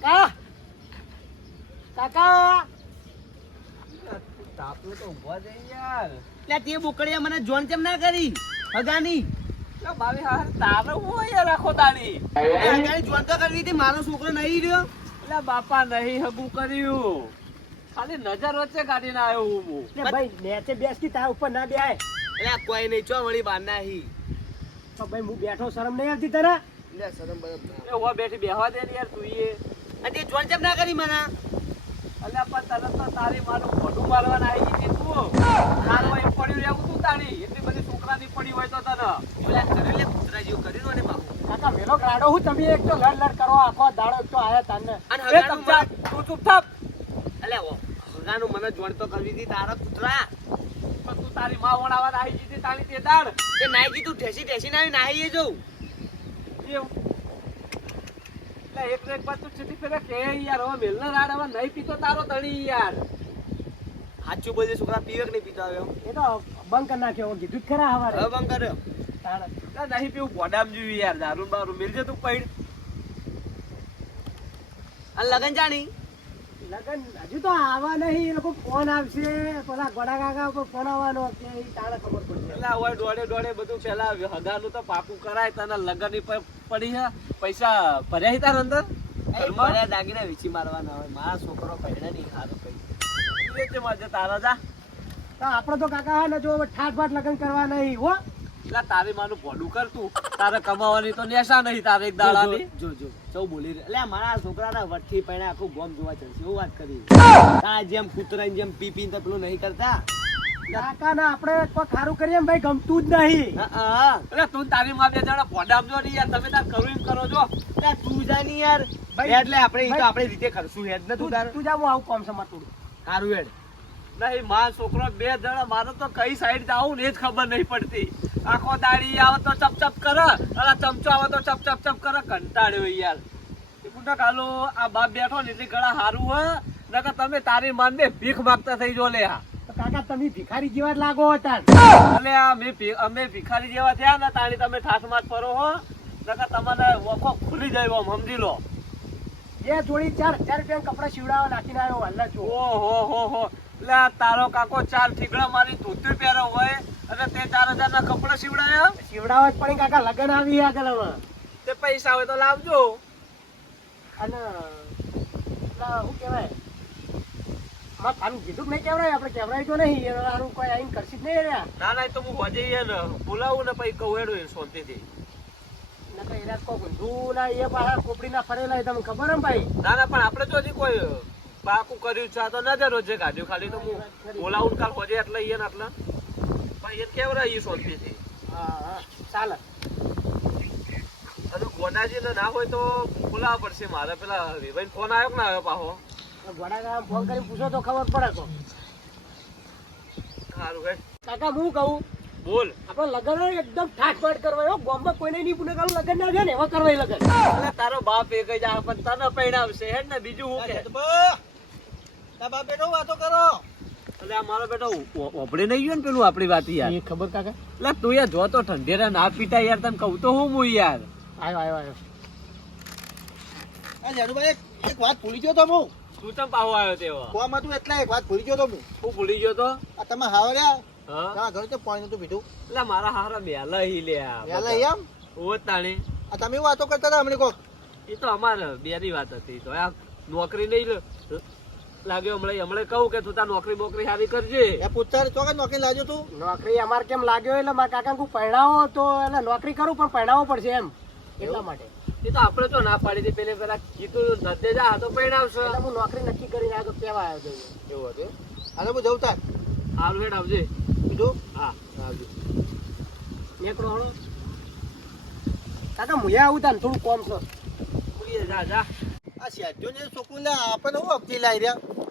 કાકા. કાકા. તાપલો તો ઊભો છે યાર. લે તે બોકડીએ મને જોન કેમ ના કરી? હગાની. લે હાર તારે હું યાર આખો દાડી હગાની જોન તો કરવી હતી મારો છોકરો નહીં રહ્યો. એટલે બાપા નહીં હગું કર્યું. ખાલી નજર વચ્ચે કાઢીને આવ્યો હું ભાઈ નેચે બેસતી તારા ઉપર ના બેહાય. એટલે કોઈ નહીં ચો વળી બાર નાહી? તો ભાઈ હું બેઠો શરમ નહીં આવતી તારા? શરમ બરમ એ બેઠી બેહવા દે યાર તું એ. અને તે જોન જેમ ના કરી મને? અલ્યા પણ તરત તો તારી મારું મોઢું મારવાના આવી ગઈ તું. તારું એમ પડ્યું રહેવું તું તારી એટલી બધી છોકરાની પડી હોય તો તને. ઓલા કર્યું લે કૂતરા જેવું દો ને બાપુ કાકા મેલો ગાડો હું તમે એક તો લડ લડ કરો આખો દાડો એક તો આયા તને અને એ તમચા તું ચૂપ થાપ. ઓ હગાનું મને જોણ તો કરવી હતી તારા કૂતરા પણ તું તારી માં વણાવવા આવી ગઈ તારી તે દાડ. એ નાઈ કીધું ઠેસી ઠેસી નાઈ નાહી જવું એવું? એટલે એક ને એક વાત તું ફેરે કે યાર હવે મેલના રાડ હવે નહીં પીતો તારો તણી યાર. સાચું બોલજે છોકરા પીવે કે નહીં પીતો આવ્યો એ તો બંધ કરી નાખ્યો કીધું જ ખરા હવારે. હવે બંધ કર્યો? નહીં પીવું ગોડામ જેવું યાર દારૂ બારૂ મિલજે તું પૈડ અને લગન જાણી લગન હજુ તો આવા નહીં એ લોકો ફોન આવશે. પેલા ગોડા કાકા ઉપર ફોન આવવાનો કે એ તારે ખબર પડશે એટલે હવે દોડે દોડે બધું પેલા હગાનું તો પાકું કરાય તને લગન પડી છે પૈસા ભર્યા હી તાર અંદર? ઘરમાં? દાગીને વીછી મારવાના હોય. મારા છોકરો પહેરે નહીં જ મજે તારા જા. તો આપણે તો કાકા હે ને જો હવે ઠાઠ ફાટ લગન કરવા નહીં હો? એટલે તારી માનું ભોડું કરતું તારે કમાવાની તો નેશા નહીં તારે એક દાડાની. જો જો સૌ બોલી એટલે મારા છોકરાના વટથી પહેણે આખું ગોમ જોવા ચાલશે એવું વાત કરી? તારા જેમ કૂતરાની જેમ પી પીને તો પેલું નહીં કરતા? કાકા આપણે કોઈ ખારું કરીએ ભાઈ ગમતું જ નહીં. એટલે તું તારી માં બે જણા ભોડામ જો ને યાર તમે તાર કરું એમ કરો છો એટલે તું જા નહીં યાર. એટલે આપણે તો આપણે રીતે કરશું હેડ ને તું તું જા હું આવું કોમ સમા સારું હેડ. નહીં માં છોકરો બે જણા મારે તો કઈ સાઈડ જાવું ને જ ખબર નહીં પડતી. આખો દાડી આવે તો ચપ ચપ કરે અને ચમચો આવે તો ચપ ચપ ચપ કરે કંટાળ્યો યાર. પૂછો કાલો આ બાપ બેઠો ને એટલે ગળા સારું હે? નકર તમે તારી માન ને ભીખ માગતા થઈ જો લે કાકા તમે ભિખારી જેવા જ લાગો હતા એટલે આ મેં અમે ભિખારી જેવા થયા ને તાણી તમે ઠાઠ ફરો હો. નકર તમારે વખો ખુલી જાય આમ સમજી લો. એ જોડી ચાર હજાર રૂપિયા કપડા સીવડાવવા નાખીને આવ્યો હલ્લા જો ઓહો હો હો. એટલે આ તારો કાકો ચાર ઠીકડા મારી ધોતી પહેરો હોય અને તે ચાર હજાર ના કપડા સીવડાયા સીવડાવા જ પણ કાકા લગન આવી આગળ હવે. તે પૈસા હોય તો લાવજો. અને શું કહેવાયમાં આમ કીધું નહીં કેવડાય આપણે કેવડાય તો નહીં. હારું કોઈ આઈને કરશી જ નહીં રહ્યા. ના ના તો હું હોજે ને બોલાવું ને પછી કહું એ શાંતિથી. નકર એના કોઈ ઊંધું ના એ પાછા કોપડીના ફરેલા એ તમને ખબર એમ ભાઈ? ના ના પણ આપણે તો હજી કોઈ પાકું કર્યું છે તો નજર રોજે કાઢ્યું ખાલી તો હું બોલાવું ને હોજે એટલે ઈ આટલા. એટલે પણ એ કેવડા ઈ શાંતિથી? હા હા ચાલે. અને ગોડાજી ને ના હોય તો બોલાવવા પડશે મારે. પેલા વિભાઈ ફોન આવ્યો કે ના આવ્યો પાહો? ગોડા ફોન કરી પૂછો તો ખબર પડે તો. સારું ભાઈ કાકા હું કહું? બોલ. આપણે લગન એકદમ ઠાઠ બાટ કરવા. એવો ગામમાં કોઈને નહીં પૂને કરું લગન ના છે ને એવા કરવા લગન. તારો બાપ એક જ આ પણ તને પૈણાવશે હે ને બીજું હું કે? એટલે મારો બેટો ઓભળી નહીં ગયો ને પેલું આપણી વાત યાર. એ ખબર કાકા? એટલે તું યાર જો તો ઠંડેરા ના પીતા યાર તને કહું તો હું હું યાર. આવ્યો આવ્યો આવ્યો આ જાનુભાઈ એક એક વાત ભૂલી ગયો તો હું. તું ચમ પાહો આવ્યો તેવો કોમ હતું એટલે એક વાત ભૂલી ગયો તો હું. હું ભૂલી ગયો તો? આ તમે હાવર્યા? હા? ઘરે તો પાણી નતું પીધું. એટલે મારા હારા બેલા હી લ્યા વહેલા એમ? ઓ તાણી. આ તમે વાતો કરતા હતા અમને કોક? એ તો અમારે બેની વાત હતી. તો આ નોકરી નહીં લ- લાગ્યો હમણાં હમણાં કહું કે તું તાર નોકરી બોકરી સારી કરજે. એ પૂછતા ચોક નોકરી લાજો તું? નોકરી અમારે કેમ લાગ્યો? એટલે મારા કાકા હું પહેણાવો તો એટલે નોકરી કરું પણ પહેણાવો પડશે એમ. એટલા માટે. એ તો આપણે તો ના પાડી હતી પેલે પેલા કીધું ધંધે જા તો પહેણાવશો એટલે હું નોકરી નક્કી કરીને આવ્યો તો કેવા આવ્યો તો એવું હતું હાલો હું જવું તાર. હાલ હેડ આવજે. બીજું? હા. આવજો. નીકળો હળો કાકા મુયા આવું તાને થોડું કોમ છો. જા જા. આ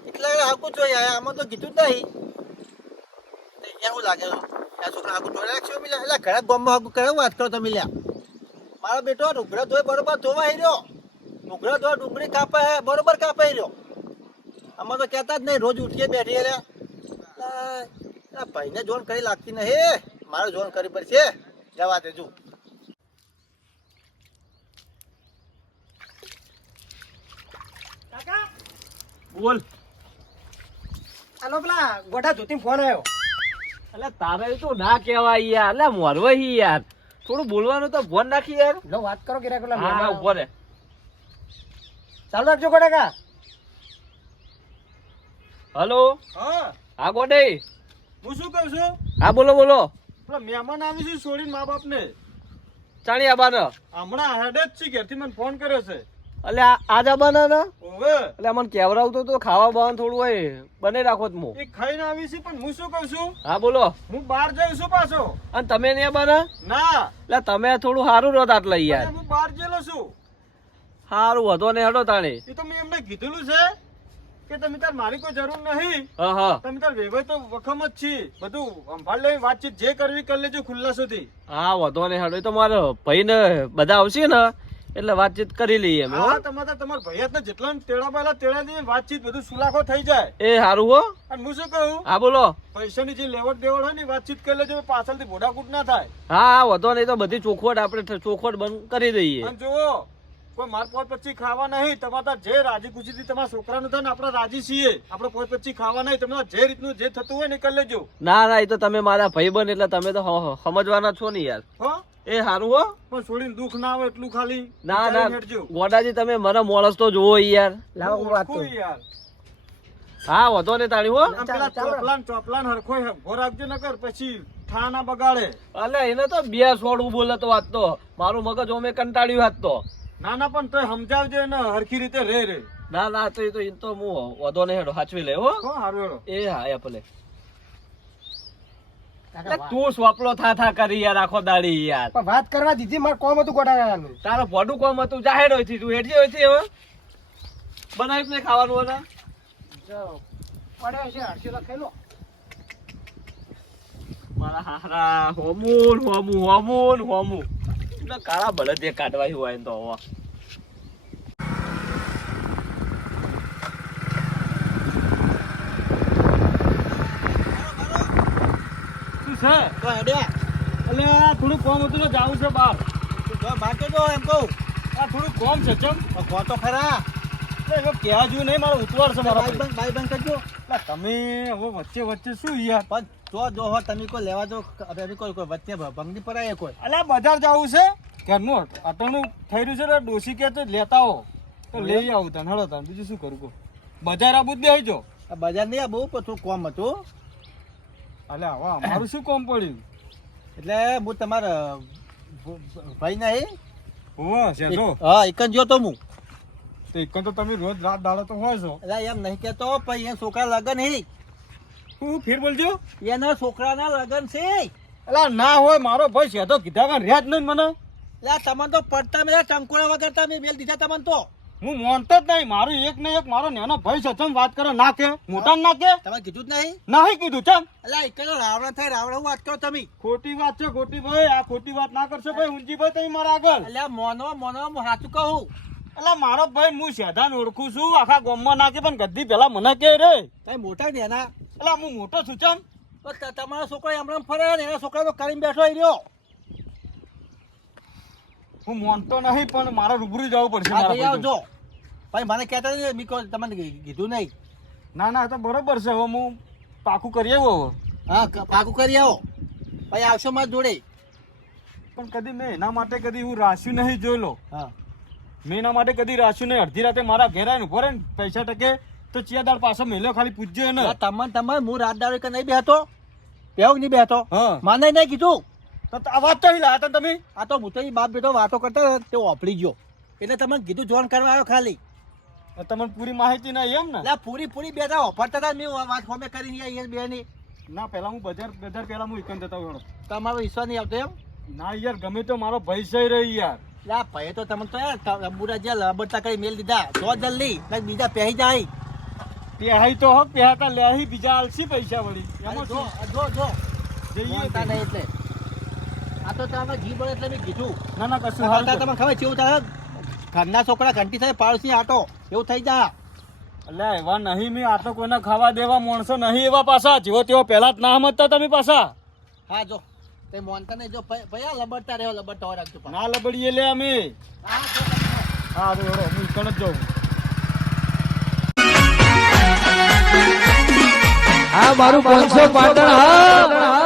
એટલે હાકું જોઈ આયા આમાં તો કીધું જ નહીં. શું લાગે આ છોકરા રાખશો મિલ્યા? એટલે ઘણા ગામમાં હાકું કરે વાત કરો તમે લ્યા. મારો બેટો ડુંગરા ધોય બરોબર ધોવા રહ્યો. ડુંગરા ધોવા ડુંગળી કાપે હે, બરોબર કાપે રહ્યો. આમાં તો કહેતા જ નહીં, રોજ ઉઠીએ બેઠી રહ્યા. ભાઈને જોન કરી લાગતી નહીં મારે જોન કરી પડશે. જવા દેજો. બોલ. આલો પેલા ગોઠા ધોતી ફોન આવ્યો એટલે તારે તો ના કહેવાય યાર. એટલે મોરવાઈ યાર. થોડું બોલવાનું તો ફોન નાખી યાર. લો વાત કરો કે પેલા હા. ઊભો રે. ચાલુ રાખજો ગોડા કા. હલો? હા. હા ગોડે. હું શું કહું છું? હા બોલો બોલો. પેલા મહેમાન આવી છે છોડીને મા બાપને. ચાણી આબાનો હમણાં હેડે જ છે ઘેરથી મને ફોન કર્યો છે. એટલે આજા આબાનો એટલે મને કેવરાવતો તો ખાવા બાવાનું થોડું હોય. બને રાખો મો. એ ખાઈને આવી છે પણ હું શું કહું છું? હા બોલો. હું બહાર જાઉં છું પાછો. અને તમે ને બના? ના. એટલે તમે થોડું સારું રહો આટલા યાર. હું બહાર જેલો છું. સારું હતો ને હડો તાણી. એ તો મેં એમને કીધેલું છે કે તમે તાર મારી કોઈ જરૂર નહીં. હા હા. તમે તાર વેવાય તો વખમ જ છી બધું સંભાળ લઈ વાતચીત જે કરવી કરી લેજો ખુલ્લા સુધી. હા વધો ને હડો. તો મારો ભાઈ ને બધા આવશે ને. એટલે વાતચીત કરી લઈએ અમે હા. તમારા તમારા ભૈયા જેટલા તેડા પહેલા તેડા દઈએ વાતચીત બધું સુલાખો થઈ જાય. એ સારું હો. અને હું શું કહું? હા બોલો. પૈસાની જે લેવડ દેવડ હોય ને વાતચીત કરી લેજો પાછળથી ભોડાકૂટ ના થાય. હા હા વધો નહીં તો બધી ચોખવટ આપણે ચોખવટ બંધ કરી દઈએ. અને જુઓ કોઈ માર પોત પછી ખાવા નહીં તમારે જે રાજી ખુશીથી તમારા છોકરાનું થાય ને આપણે રાજી છીએ. આપણે પોત પછી ખાવા નહીં તમે જે રીતનું જે થતું હોય ને કરી લેજો. ના ના એ તો તમે મારા ભાઈ બન એટલે તમે તો સમજવાના છો ને યાર. હો? એ સારું હો. પણ છોડીને દુખ ના આવે એટલું ખાલી. ના ના. ગોડાજી તમે મને મોણસ તો જોવો યાર. લાવો હું વાત યાર? હા વધો ને તાણી હો. પેલા ચોપલાન ચોપલાન હરખો હરખો રાખજો નકર પછી થાના બગાડે. અલે એને તો બે છોડવું બોલે તો વાત તો. મારું મગજ ઓમે કંટાળ્યું હાથ તો. ના ના પણ તોય સમજાવજે ને હરખી રીતે રે રે. ના ના તો એ તો એ તો હું વધો ને હેડો સાચવી લે હો. હારું હેડો. એ હા એ ભલે તું સ્વપ્નો થા થા કરી યાર આખો દાડી યાર. પણ વાત કરવા દીધી મારે કોમ હતું કાકાનું. તારો ભોડું કોમ હતું જાહેર હોય તું હેડજે હોય હવે. બનાવીશ ને ખાવાનું હતા પડ્યો છે હરશી લખેલો મારા હારા હોમુન હોમુ હોમુન હોમુ એટલે કાળા બળદ એ કાઢવા હોય તો હવે. છે તો હેડ્યા એટલે થોડું કોમ હતું તો જવું છે બહાર બહાર તો જો એમ કહું. આ થોડું કોમ છે ચમ. કો કહો તો ખરા. એટલે કહેવા જોયું નહીં મારો ઉતવાળ છે મારા બાઈ ભાઈ. બંધ કરજો. તમે હવે વચ્ચે વચ્ચે શું યાર? પણ જો જો હો તમે કોઈ લેવા જો અમે કોઈ કોઈ વચ્ચે ભંગની પરાય કોઈ. અલા બજાર જવું છે? ઘરનું અટણું થઈ રહ્યું છે ને ડોસી કે તો લેતા આવો. તો લઈ આવું તને હળો તને બીજું શું કરું બજાર આબુ જ બેસજો આ બજાર નહીં આ બહુ પછી કોમ હતું. અલ્યા હવે અમારું શું કોમ પડ્યું? એટલે હું તમારા ભાઈ નહીં હું? છે હા એકન જો તો હું. તો એકન તો તમે રોજ રાત દાડો તો હોય છો. એટલે એમ નહીં કેતો પણ એ છોકરા લગન હે. હું ફેર બોલજો. એના છોકરાના લગન છે. અલા ના હોય મારો ભાઈ છે તો કીધા કાન રહ્યા જ નહીં મને. એટલે તમને તો પડતા મેં ચંકોડા વગર તમે મેલ દીધા તમને તો. હું માનતો જ નહીં. મારું એક ને એક મારો નેનો ભાઈ છે. ચમ વાત કરો? ના કે? મોટા ના કે? તમે કીધું જ નહીં. નહીં કીધું ચમ. એટલે એક જ રાવણ થાય? રાવણ વાત કરો તમે. ખોટી વાત છે ખોટી ભાઈ. આ ખોટી વાત ના કરશો ભાઈ. ઊંચી ભાઈ તમે મારા આગળ. એટલે મોનો મોનો હું સાચું કહું. એટલે મારો ભાઈ હું શેધાન ઓળખું છું. આખા ગામમાં નાખે પણ ગદ્દી પેલા મને કે રે. તમે મોટા ને એના એટલે હું મોટો છું ચમ. તમારો છોકરો હમણાં ફરે એના છોકરા તો કરીને બેઠો રહ્યો. હું માનતો નહીં પણ મારા રૂબરૂ જવું પડશે મારા ભાઈ આવજો ભાઈ મને કહેતા નહીં મી તમને કીધું નહીં. ના ના તો બરોબર છે હવે હું પાકું કરી આવ્યો હવે. હા પાકું કરી આવો. ભાઈ આવશો મારા જોડે. પણ કદી મેં એના માટે કદી હું રાશ્યું નહીં જોયેલો. હા. મેં એના માટે કદી રાશ્યું નહીં. અડધી રાતે મારા ઘેર આવીને ઊભો ને પૈસા ટકે તો ચિયાદાર પાછો મેલ્યો ખાલી પૂછજો એને. આ તમારે તમે હું રાત દાડો કે નહીં બેહતો? બેહું નહીં બેહતો? હા. મને નહીં કીધું. તો આ વાત તો લાયા હતા તમે આ તો હું તો ઈ બાપ બેટો વાતો કરતા તે વાપરી ગયો. એટલે તમને કીધું જોન કરવા આવ્યો ખાલી. તમને પૂરી માહિતી નહીં એમ ને? પૂરી પૂરી પૂરી તા ઓફરતા હતા મેં વાત ફોમે કરીને આવી બે ની ના પેલા હું બજાર બજાર પેલા હું એકન જતા હોય તમારો વિશ્વાસ નહીં આવતો એમ? ના યાર ગમે તો મારો ભય સહી રહી યાર. લા ભય તો તમને તો યાર બુરા જ્યાં લબડતા કરી મેલ દીધા. તો જલ્દી બીજા પહેરી જાય. પેહાઈ તો હો પેહાતા લેહી બીજા આલસી પૈસા વળી. એમાં જો જો જો. જઈએ એટલે. આ તમે જી લબડતા રહ્યો લબડતા હોય રાખજો ના લબડીએ લે અમે. હા તો હું ઇકણ જ જાઉં. હા મારું પાટણ હા.